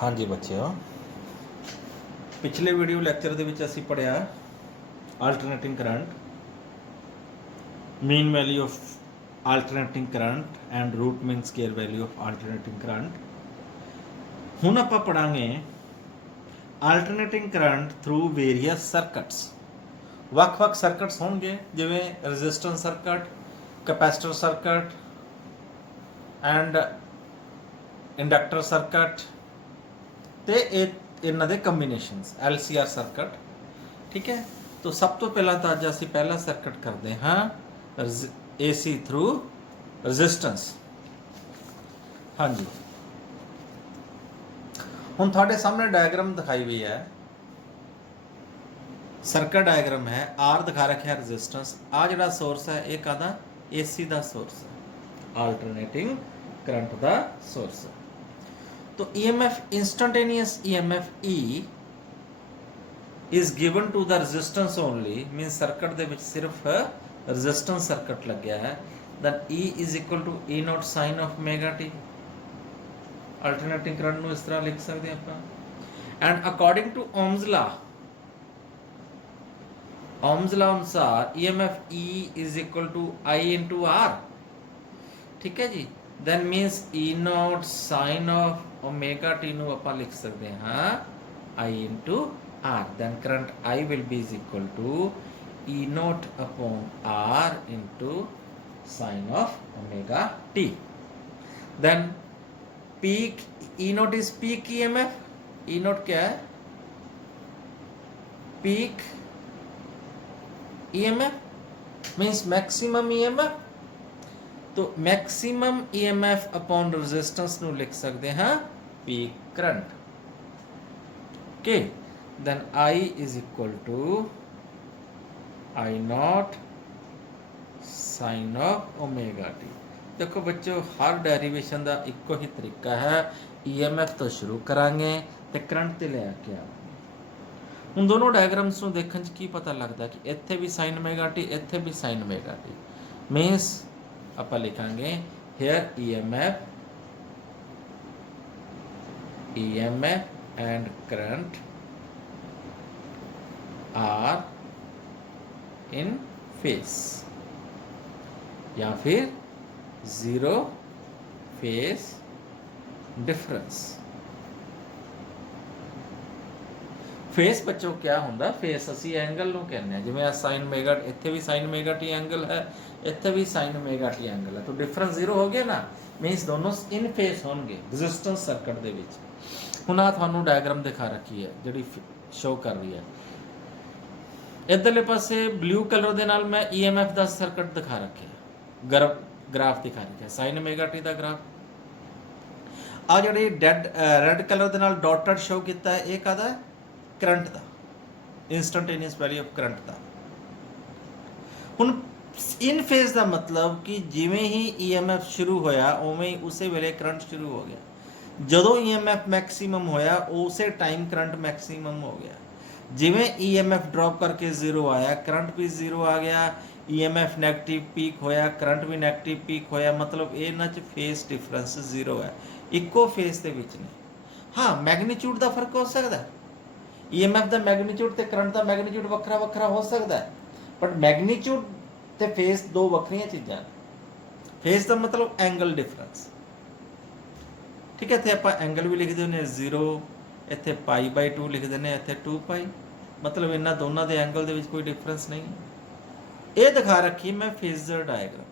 हाँ जी बच्चों, पिछले वीडियो लैक्चर ਦੇ ਵਿੱਚ ਅਸੀਂ ਪੜਿਆ alternating current, mean value of alternating current and root mean square value of alternating current। ਹੁਣ ਆਪਾਂ ਪੜਾਂਗੇ alternating current through various circuits। ਵੱਖ-ਵੱਖ ਸਰਕਟਸ ਹੋਣਗੇ ਜਿਵੇਂ resistance circuit, capacitor circuit and inductor circuit ਤੇ ਇਹਨਾਂ ਦੇ ਕੰਬੀਨੇਸ਼ਨਸ LCR ਸਰਕਟ। ਠੀਕ ਹੈ, तो सब तो पहला तो अज असीं पहला सर्किट करते हाँ AC थ्रू रजिस्टेंस। हाँ जी, हुण तुहाडे सामने डायग्राम दिखाई हुई है, सर्किट डायग्राम है। आर दिखा रखा है रजिस्टेंस, आ जिहड़ा सोर्स है ये काहदा AC दा सोर्स है, अल्टरनेटिंग करंट दा सोर्स है। तो EMF instantaneous EMF E is given to the resistance only, means circuit ਦੇ ਵਿੱਚ ਸਿਰਫ resistance circuit ਲੱਗਿਆ ਹੈ, then E is equal to E naught sin of omega t। alternating current ਨੂੰ ਇਸ ਤਰ੍ਹਾਂ ਲਿਖ ਸਕਦੇ ਆਪਾਂ। and according to Ohm's law ਅਨੁਸਾਰ EMF E is equal to I into R। ਠੀਕ ਹੈ ਜੀ, then means E naught sin of omega t ਨੂੰ ਆਪਾਂ ਲਿਖ ਸਕਦੇ ਹਾਂ I into R, then current I will be is equal to E naught upon R into sin of omega t। Then peak E naught is peak EMF। E naught क्या है? peak EMF means maximum EMF। तो maximum EMF upon resistance ਨੂੰ ਲਿਖ ਸਕਦੇ ਹਾਂ peak current। okay, then I is equal to I naught sin of omega t। देखो बच्चों, हर derivation का इको ही तरीका है, EMF तो शुरू करांगे तो करंट ते ले आके आवांगे। हुण दोनों डायग्राम्स नूं देखण च की पता लगदा कि इत्थे भी sin omega t, इत्थे भी sin omega t, मीनस आपां लिखांगे here EMF and current are in phase, या फिर zero phase difference। फेस बच्चों क्या होंदा? फेस असी एंगल नूं कहने हैं, जिवें sin ओमेगा, इत्थे भी sin ओमेगा t एंगल है, इत्थे भी sin ओमेगा t एंगल है, तो डिफरेंस जीरो हो गया ना, मीनस दोनों इन फेस होणगे रेजिस्टेंस सर्किट दे विच। हुण आ तुहानूं डायग्राम दिखा रखी है जिहड़ी शो कर रही है। इधरले पासे ब्लू कलर दे नाल मैं EMF दा सर्किट दिखा रखे, ग्राफ दिखा रखा है sin ओमेगा t दा ग्राफ। आ जिहड़ी रेड कलर दे नाल डॉटेड शो कीता है, ये काहदा करंट दा, इंस्टंटेनियस वैल्यू ऑफ करंट दा। हुण इन फेज दा मतलब कि जिवें ही EMF शुरू होया उवें ही उसे वेले करंट शुरू हो गया। जदों EMF मैक्सिमम होया उसे टाइम करंट मैक्सिमम हो गया। जिवें EMF ड्रॉप करके जीरो आया, करंट भी जीरो आ गया। EMF नैगेटिव पीक होया, करंट भी नैगेटिव पीक होया, मतलब इन्हां च फेस डिफरेंस जीरो है, इक्को फेस दे विच ने। हाँ, मैगनीट्यूड का फर्क हो सकता है, EMF का मैगनीट्यूड ते करंट का मैगनीट्यूड वखरा वखरा हो सकता है, बट मैगनीट्यूड ते फेस दो वखरियां चीज़ां। फेस का मतलब एंगल डिफरेंस। ठीक है, इत्थे आपां एंगल भी लिख दिंदे जीरो, इत्थे π/2 लिख देने, इत्थे 2π, मतलब इन्हां दोनों के एंगल दे विच कोई डिफरेंस नहीं। ये दिखा रखी मैं फेजर डायग्राम।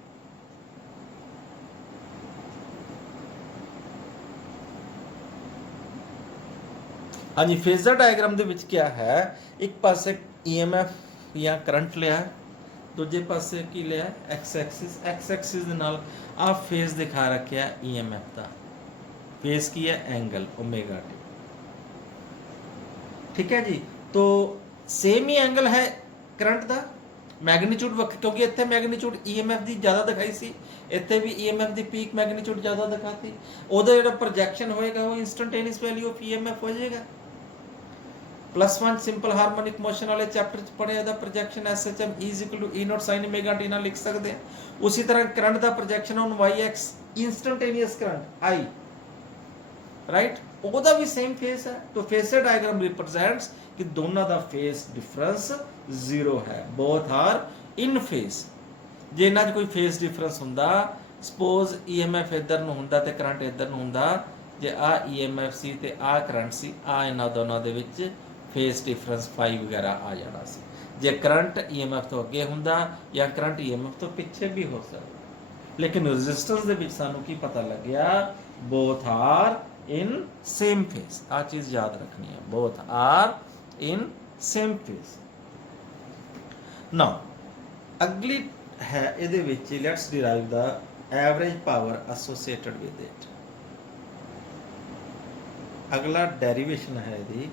हाँ जी, फेजर डायग्राम दे विच क्या है, एक पासे EMF या करंट लिया, दूजे पासे की लिया एक्स एक्सिस दे नाल आ फेज दिखा रखा है EMF का। फेज की है एंगल ओमेगा टी। ठीक है जी, तो सेम ही एंगल है करंट का, मैगनीट्यूड वक्त, क्योंकि इत्थे मैगनीट्यूड EMF की ज़्यादा दिखाई सी, इत्थे भी EMF की पीक मैगनीट्यूड ज़्यादा दिखाती, उहदा जिहड़ा प्रोजैक्शन होएगा वो इंस्टंटेनियस वैल्यू ऑफ EMF हो जाएगा। +1 सिंपल हार्मोनिक मोशन वाले चैप्टर च पढ़े, दा projection SHM is equal to E naught sin omega t ना लिख सकते हैं। उसी तरह करंट का projection on y axis instantaneous current I, right. ਉਹਦਾ ਵੀ ਸੇਮ ਫੇਸ ਹੈ। तो फेसर डायग्राम रिप्रेजेंट्स कि दोनों का फेस डिफरेंस 0 है, बोथ आर इन फेस। जे इन्हां 'ਚ कोई फेस डिफरेंस हुंदा, सपोज EMF इधर ਨੂੰ ਹੁੰਦਾ ਤੇ ਕਰੰਟ इधर ਨੂੰ ਹੁੰਦਾ, ਜੇ ਆ EMF ਸੀ ਤੇ ਆ ਕਰੰਟ ਸੀ, ਆ ਇਹਨਾਂ ਦੋਨਾਂ ਦੇ ਵਿੱਚ ਫੇਸ ਡਿਫਰੈਂਸ φ ਵਗੈਰਾ ਆ ਜਾਣਾ ਸੀ। ਜੇ ਕਰੰਟ EMF ਤੋਂ ਅੱਗੇ ਹੁੰਦਾ ਜਾਂ ਕਰੰਟ EMF ਤੋਂ ਪਿੱਛੇ ਵੀ ਹੋ ਸਕਦਾ। ਲੇਕਿਨ ਰੈਜ਼ਿਸਟੈਂਸ ਦੇ ਵਿੱਚ ਸਾਨੂੰ ਕੀ ਪਤਾ ਲੱਗਿਆ, both are in same phase. आ चीज़ याद रखनी है, both are in same phase. Now अगली है इहदे विच let's derive the average power associated with it. अगला डेरिवेशन है इहदी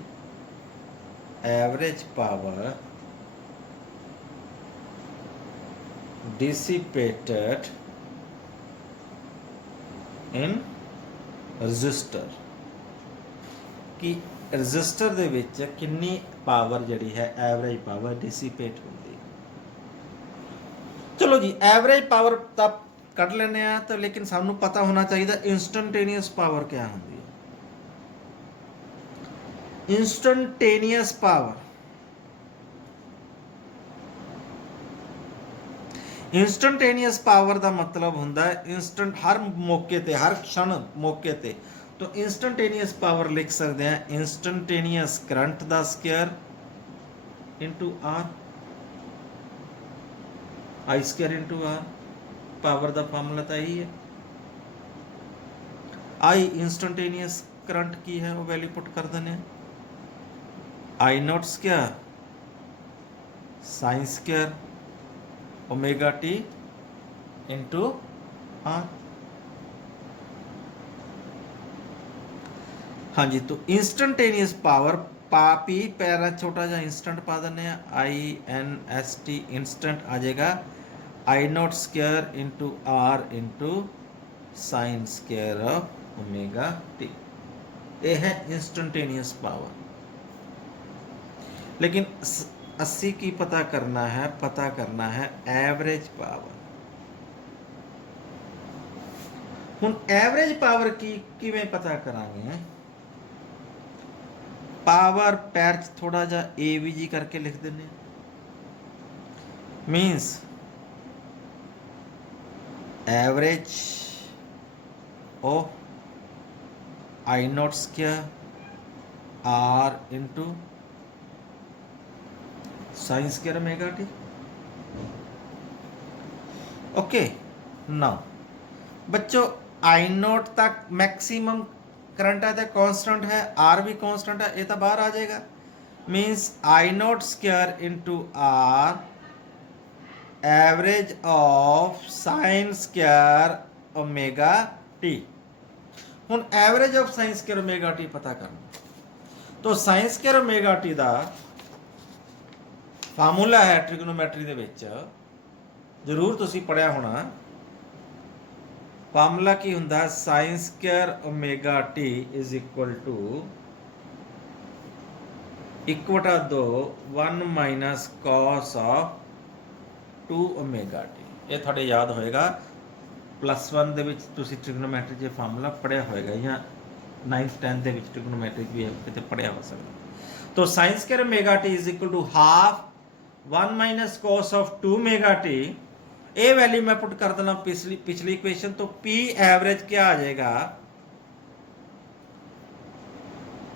average power dissipated in resistor कि रजिस्टर दे विच कितनी पावर जिहड़ी है एवरेज पावर डिसिपेट होंदी है। चलो जी एवरेज पावर तब कट लेने आ तो, लेकिन सानू पता होना चाहिए इंस्टंटेनियस पावर क्या होंदी है। इंस्टंटेनियस पावर, इंस्टंटेनियस पावर का मतलब होंदा है इंस्टेंट, हर मौके ते, हर क्षण मौके ते। तो इंस्टंटेनियस पावर लिख सकते हैं इंस्टंटेनियस करंट का square into R, I square into R. Power का फार्मूला तो यही है। आई इंस्टंटेनियस करंट की है वो वैल्यू पुट कर देने, I not square sine square omega T into R. हाँ जी, तो इंस्टंटेनियस पावर पी पैरा छोटा जा इंस्टेंट पा देने, INST इंस्टेंट आ जाएगा, I not square into R into sine square of omega T. ये है इंस्टंटेनियस पावर। लेकिन 80 की पता करना है एवरेज पावर। हुण एवरेज पावर की किवें पता करांगे, पावर पैर च थोड़ा जा AVG करके लिख देने, means average of I not square R into sine square omega T. Okay, now बच्चों आई नॉट तक मैक्सिमम करंट है तो कांस्टेंट है, आर भी कांस्टेंट है, ये तो बाहर आ जाएगा। Means I not square into R average of sine square omega T. हुण average of sine square omega T पता करना, तो साइन स्क्वायर ओमेगा टी का फार्मूला है ट्रिग्नोमैट्री दे विच, जरूर तुसी पढ़िया होना। फार्मूला की हुंदा, sine square omega T is equal to 1/2 1 minus cos of 2 omega T. ये थोड़े याद होएगा, +1 दे विच तुसी ट्रिग्नोमैट्री जे फार्मूला पढ़िया होएगा, या 9th 10th दे विच ट्रिग्नोमैट्री भी किते पढ़िया हो सकदा। तो sine square omega T is equal to half 1 minus cos of 2 omega T. ये वैल्यू मैं पुट कर देना पिछली इक्वेशन, तो P एवरेज क्या आ जाएगा,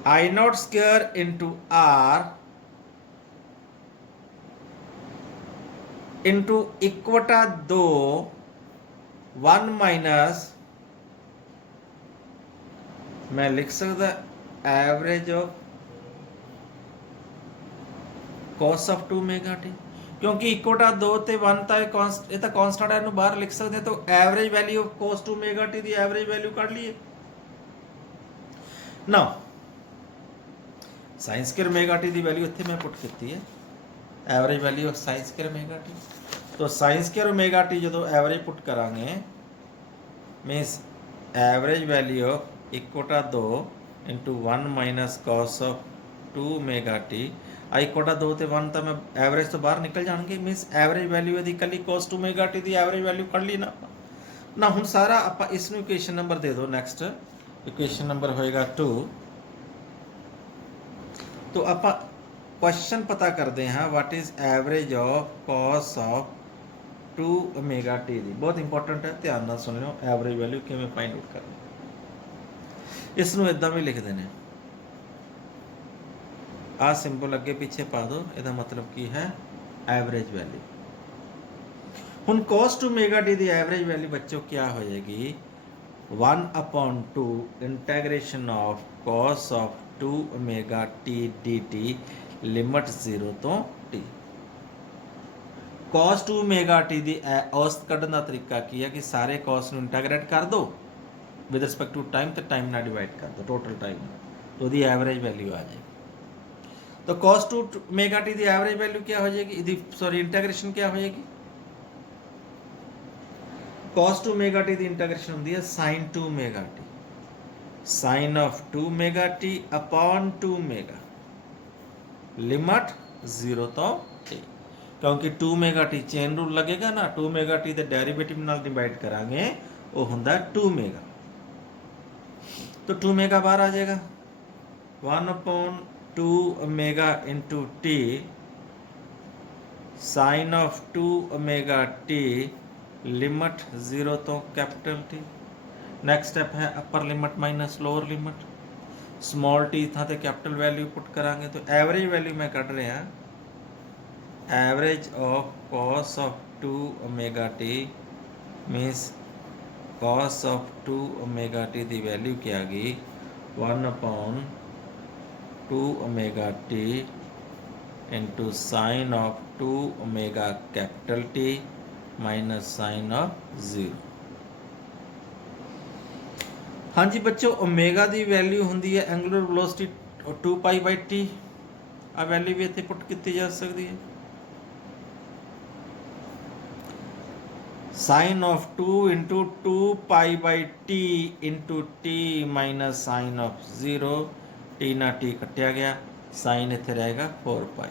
I not square into R into 1/2 1 minus, मैं लिख सकता average of cos of 2 omega T, क्योंकि 1/2 ते 1 तो ये तो कांस्टेंट है, बाहर लिख सकते हैं। तो average value of cos 2 omega T दी एवरेज वैल्यू कढ लीए। Now sine square omega T दी वैल्यू इत्थे मैं पुट की है, average value of sine square omega T. तो साइन स्क्वायर ओमेगा टी जो एवरेज पुट करांगे, means average value of 1/2 into 1 minus cos of 2 omega T. 1/2 ਤੇ 1 ਤਾਂ मैं एवरेज तो बाहर निकल जाएंगे, मीनस एवरेज वैल्यू यदि कली cos 2 ओमेगा टी की एवरेज वैल्यू कढ़ ली ना। ना हुण सारा आप इसनूं इक्वेशन नंबर दे दो, नैक्सट इक्वेशन नंबर होएगा 2। तो आप क्वेश्चन पता करते हैं what is average of cos of 2 omega T दी। बहुत इंपॉर्टेंट है, ध्यान नाल सुन लो। एवरेज वैल्यू किवें फाइंड आउट करनी, इस नूं इदां भी लिख देने। आ सिंबल अगे पीछे पा दो, ਇਹਦਾ मतलब की है एवरेज वैल्यू। हुण cos 2 ओमेगा टी दी एवरेज वैल्यू बच्चों क्या हो जाएगी, 1/2 integration of cos of 2 omega T D T limit 0 तो टी। cos 2 ओमेगा टी दी औसत कढ़न का तरीका की है कि सारे cos नूं इंटेग्रेट कर दो विद रिस्पेक्ट टू टाइम, तो टाइम नाल डिवाइड कर दो टोटल टाइम, तो उसकी एवरेज वैल्यू आ जाएगी। तो cos 2 ओमेगा टी दी एवरेज वैल्यू क्या हो जाएगी, इसकी सॉरी इंटेग्रेशन क्या हो जाएगी, cos 2 ओमेगा टी दी इंटेग्रेशन होंदी है sin 2 omega T, sin of 2 omega T upon 2 omega limit 0 तो टी। क्योंकि 2 ओमेगा टी चेन रूल लगेगा ना, 2 ओमेगा टी दे डेरिवेटिव नाल डिवाइड करांगे, वो हुंदा 2 ओमेगा। तो 2 ओमेगा बाहर आ जाएगा, 1/2 omega into T sine of 2 omega T limit 0 तो कैपिटल टी। नैक्सट स्टैप है upper limit minus lower limit, small T था तो कैपिटल वैल्यू पुट करांगे। तो एवरेज वैल्यू मैं कढ़ रहा, average of cos of 2 omega T means cos of 2 omega T की वैल्यू क्या आ गई, 1/2 omega T into sine of 2 omega capital T minus sine of 0। हाँ जी बच्चों, ओमेगा की वैल्यू होंगी है angular velocity 2 pi by T. आ वैल्यू भी इतने पुट की जा सकती है। Sine of 2 into 2 pi by T into T minus sine of 0, T ना टी कटिया गया, साइन इतने रहेगा 4 पाई।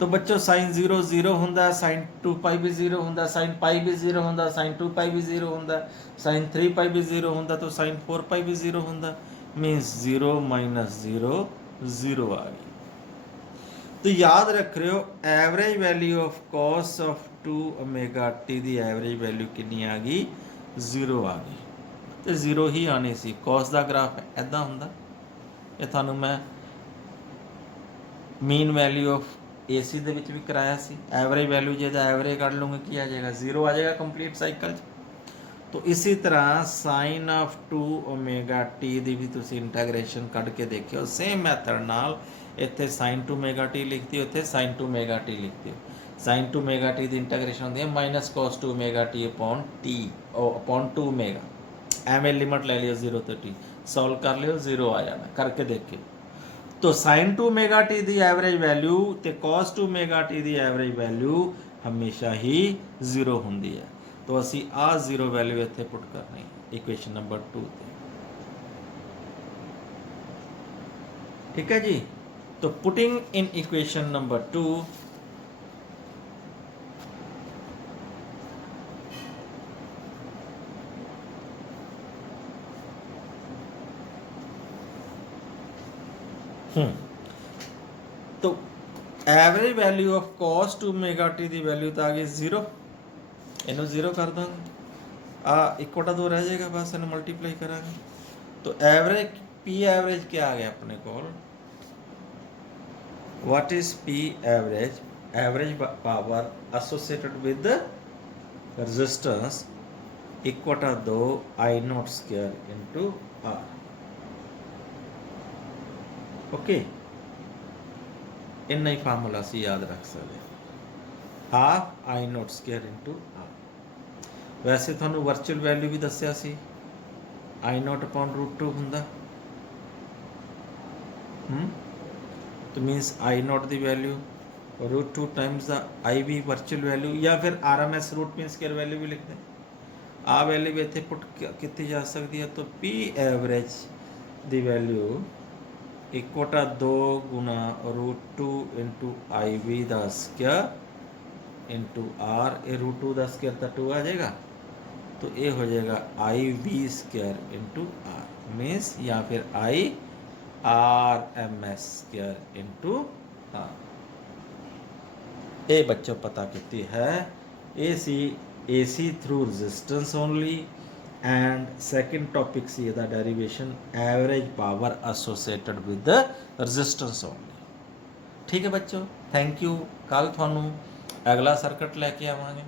तो बच्चों साइन 0 0 होंदा, साइन 2 पाई भी 0 होंदा, साइन पाई भी 0 होंदा, साइन 2 पाई भी 0 होंदा, साइन 3 पाई भी 0 होंदा, तो साइन 4 पाई भी 0 होंदा। मीन्स 0 माइनस 0 0 आ गई। तो याद रख रहे हो average value of cos of 2 omega T दी एवरेज वैल्यू कितनी आ गई, 0 आ गई। तो 0 ही आनी सी। कॉस का ग्राफ ऐदा हुंदा, ये थानू मैं मीन वैल्यू ऑफ ए सी दे विच भी कराया सी। एवरेज वैल्यू जो एवरेज कढ़ लूँगे की आ जाएगा, 0 आ जाएगा कंप्लीट साइकिल। तो इसी तरह साइन ऑफ 2 ओमेगा टी दी भी तुसी इंटैग्रेशन कढ़ के देखियो सेम मैथड नाल। इत्थे साइन 2 ओमेगा टी लिखती हो, इत्थे साइन 2 ओमेगा टी लिखती हो। साइन 2 ओमेगा टी की इंटैग्रेशन होंदी है minus cos 2 omega T upon T upon 2 omega. एवं लिमिट ले लियो 0 तो टी, सॉल्व कर लियो 0 आ जाना, करके देखियो। तो साइन 2 ओमेगा टी की एवरेज वैल्यू तो कॉस 2 ओमेगा टी की एवरेज वैल्यू हमेशा ही 0 होंदी है। तो असी आ 0 वैल्यू इत्थे पुट करनी इक्वेशन नंबर 2 ते। ठीक है जी। तो पुटिंग इन इक्वेशन नंबर 2, तो average value of cos 2 omega T की वैल्यू तो आ गई 0, इनू 0 कर देंगे, आ 1/2 रह जाएगा, बस इन्हें मल्टीप्लाई करांगे। तो एवरेज पी एवरेज क्या आ गया अपने को, what is P average, average power associated with resistance 1/2 I not square into R. Okay, इन्ना ही फार्मूला सी याद रख सकते, half I not square into R. वैसे थानू वर्चुअल वैल्यू भी दसिया सी, आई नॉट अपॉन √2 हुंदा। तो मीनस आई नॉट की वैल्यू √2 टाइम्स द आई भी वर्चुअल वैल्यू, या फिर RMS root mean square value भी लिखते हैं। आ वैल्यू भी इतने पुट की जा सकती है। तो पी एवरेज की वैल्यू 1/2 गुणा √2 इंटू आई वी का स्क्वायर इंटू आर, ये रूट 2 का स्क्वायर तो 2 आ जाएगा, तो ये हो जाएगा I V square into R means, या फिर I R M S square into R. ये बच्चों पता कितनी है, A C through resistance only, and second topic see the derivation average power associated with resistance only. ठीक है बच्चों, थैंक यू। कल थानू अगला सर्किट लैके आवांगे।